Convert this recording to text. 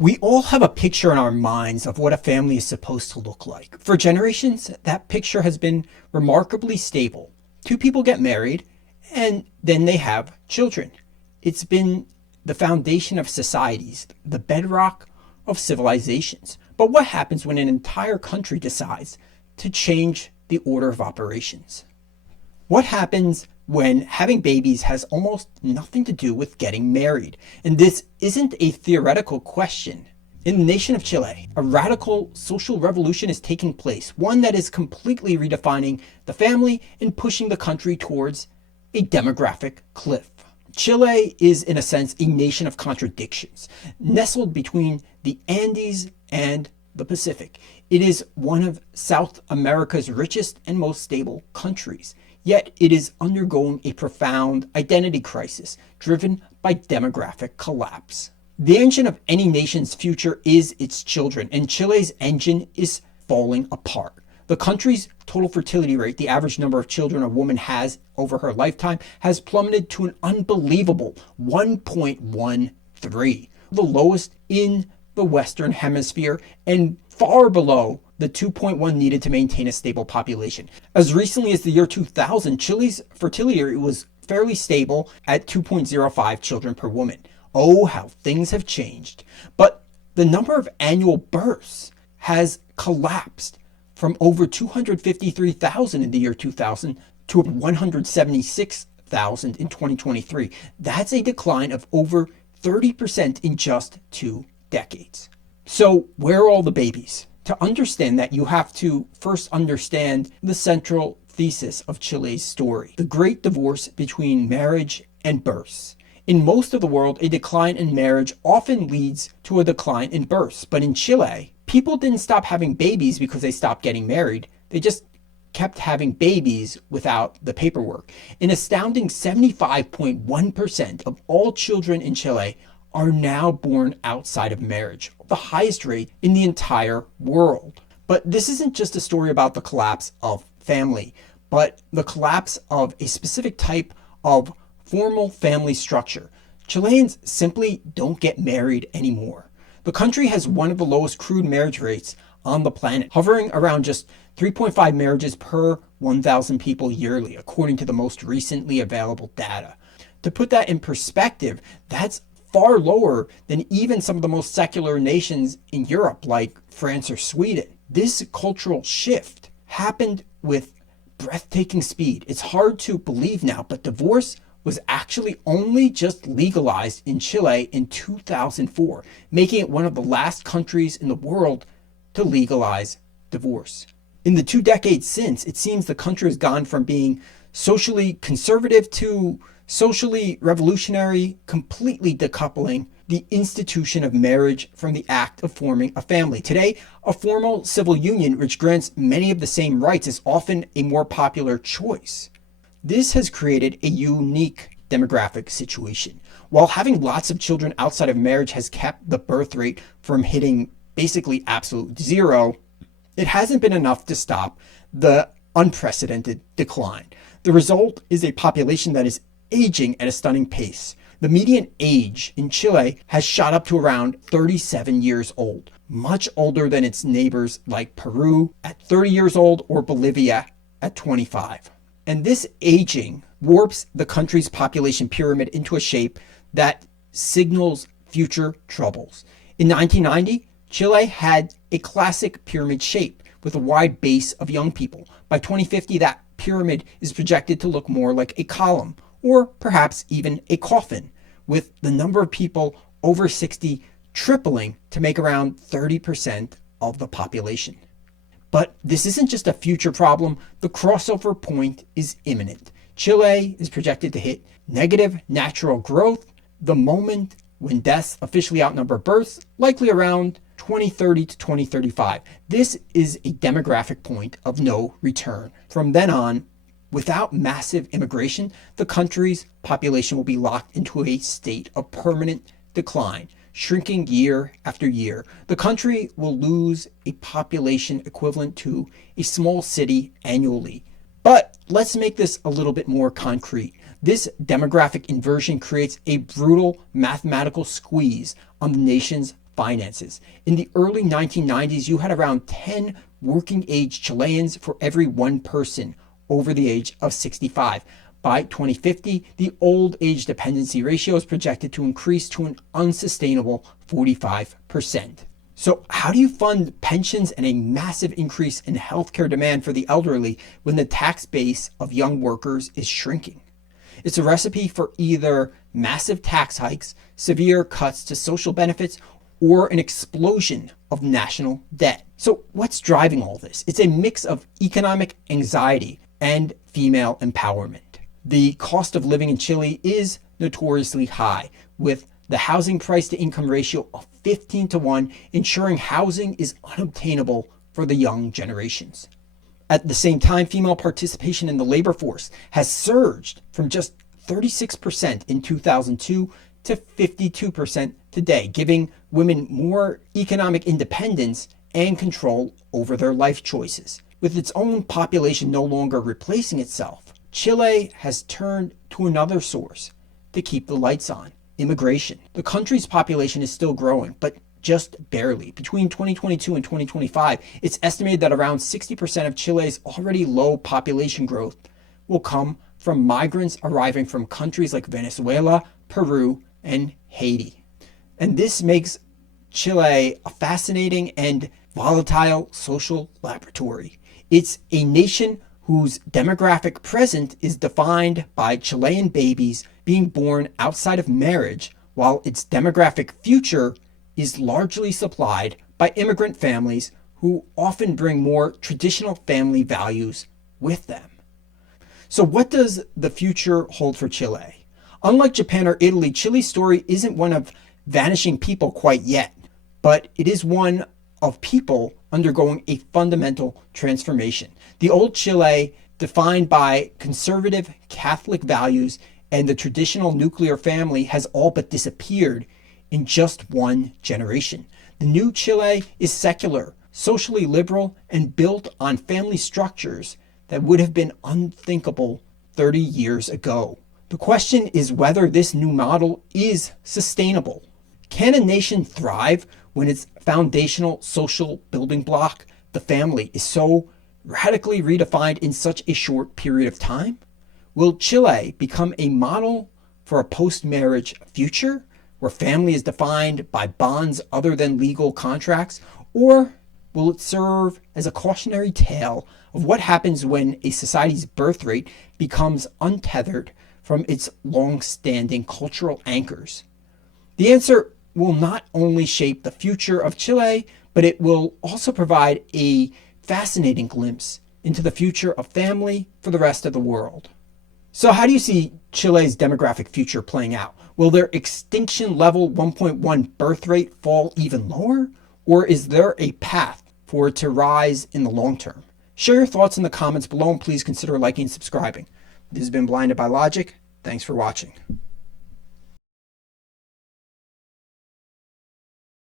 We all have a picture in our minds of what a family is supposed to look like. For generations, that picture has been remarkably stable. Two people get married, and then they have children. It's been the foundation of societies, the bedrock of civilizations. But what happens when an entire country decides to change the order of operations? What happens when having babies has almost nothing to do with getting married? And this isn't a theoretical question. In the nation of Chile, a radical social revolution is taking place, one that is completely redefining the family and pushing the country towards a demographic cliff. Chile is, in a sense, a nation of contradictions, nestled between the Andes and the Pacific. It is one of South America's richest and most stable countries. Yet it is undergoing a profound identity crisis driven by demographic collapse. The engine of any nation's future is its children, and Chile's engine is falling apart. The country's total fertility rate, the average number of children a woman has over her lifetime, has plummeted to an unbelievable 1.13, the lowest in the Western Hemisphere and far below the 2.1 needed to maintain a stable population. As recently as the year 2000, Chile's fertility rate was fairly stable at 2.05 children per woman. Oh, how things have changed. But the number of annual births has collapsed from over 253,000 in the year 2000 to 176,000 in 2023. That's a decline of over 30% in just 2 decades. So where are all the babies? To understand that, you have to first understand the central thesis of Chile's story, the great divorce between marriage and births. In most of the world, a decline in marriage often leads to a decline in births. But in Chile, people didn't stop having babies because they stopped getting married. They just kept having babies without the paperwork. An astounding 75.1% of all children in Chile are now born outside of marriage, the highest rate in the entire world. But this isn't just a story about the collapse of family, but the collapse of a specific type of formal family structure. Chileans simply don't get married anymore. The country has one of the lowest crude marriage rates on the planet, hovering around just 3.5 marriages per 1,000 people yearly, according to the most recently available data. To put that in perspective, that's far lower than even some of the most secular nations in Europe, like France or Sweden. This cultural shift happened with breathtaking speed. It's hard to believe now, but divorce was actually only just legalized in Chile in 2004, making it one of the last countries in the world to legalize divorce. In the 2 decades since, it seems the country has gone from being socially conservative to socially revolutionary, completely decoupling the institution of marriage from the act of forming a family. Today, a formal civil union, which grants many of the same rights, is often a more popular choice. This has created a unique demographic situation. While having lots of children outside of marriage has kept the birth rate from hitting basically absolute zero, it hasn't been enough to stop the unprecedented decline. The result is a population that is aging at a stunning pace. The median age in Chile has shot up to around 37 years old, much older than its neighbors like Peru at 30 years old or Bolivia at 25. And this aging warps the country's population pyramid into a shape that signals future troubles. In 1990, Chile had a classic pyramid shape with a wide base of young people. By 2050, that pyramid is projected to look more like a column, or perhaps even a coffin, with the number of people over 60 tripling to make around 30% of the population. But this isn't just a future problem. The crossover point is imminent. Chile is projected to hit negative natural growth the moment when deaths officially outnumber births, likely around 2030 to 2035. This is a demographic point of no return. From then on, without massive immigration, the country's population will be locked into a state of permanent decline, shrinking year after year. The country will lose a population equivalent to a small city annually. But let's make this a little bit more concrete. This demographic inversion creates a brutal mathematical squeeze on the nation's finances. In the early 1990s, you had around 10 working age Chileans for every one person over the age of 65. By 2050, the old age dependency ratio is projected to increase to an unsustainable 45%. So how do you fund pensions and a massive increase in healthcare demand for the elderly when the tax base of young workers is shrinking? It's a recipe for either massive tax hikes, severe cuts to social benefits, or an explosion of national debt. So what's driving all this? It's a mix of economic anxiety and female empowerment. The cost of living in Chile is notoriously high, with the housing price to income ratio of 15-1, ensuring housing is unobtainable for the young generations. At the same time, female participation in the labor force has surged from just 36% in 2002 to 52% today, giving women more economic independence and control over their life choices. With its own population no longer replacing itself, Chile has turned to another source to keep the lights on: immigration. The country's population is still growing, but just barely. Between 2022 and 2025, it's estimated that around 60% of Chile's already low population growth will come from migrants arriving from countries like Venezuela, Peru, and Haiti. And this makes Chile a fascinating and volatile social laboratory. It's a nation whose demographic present is defined by Chilean babies being born outside of marriage, while its demographic future is largely supplied by immigrant families who often bring more traditional family values with them. So what does the future hold for Chile? Unlike Japan or Italy, Chile's story isn't one of vanishing people quite yet, but it is one of people undergoing a fundamental transformation. The old Chile, defined by conservative Catholic values and the traditional nuclear family, has all but disappeared in just one generation. The new Chile is secular, socially liberal, and built on family structures that would have been unthinkable 30 years ago. The question is whether this new model is sustainable. Can a nation thrive when its foundational social building block, the family, is so radically redefined in such a short period of time? Will Chile become a model for a post-marriage future where family is defined by bonds other than legal contracts? Or will it serve as a cautionary tale of what happens when a society's birth rate becomes untethered from its long-standing cultural anchors? The answer will not only shape the future of Chile, but it will also provide a fascinating glimpse into the future of family for the rest of the world. So how do you see Chile's demographic future playing out? Will their extinction level 1.1 birth rate fall even lower? Or is there a path for it to rise in the long term? Share your thoughts in the comments below, and please consider liking and subscribing. This has been Blinded by Logic. Thanks for watching.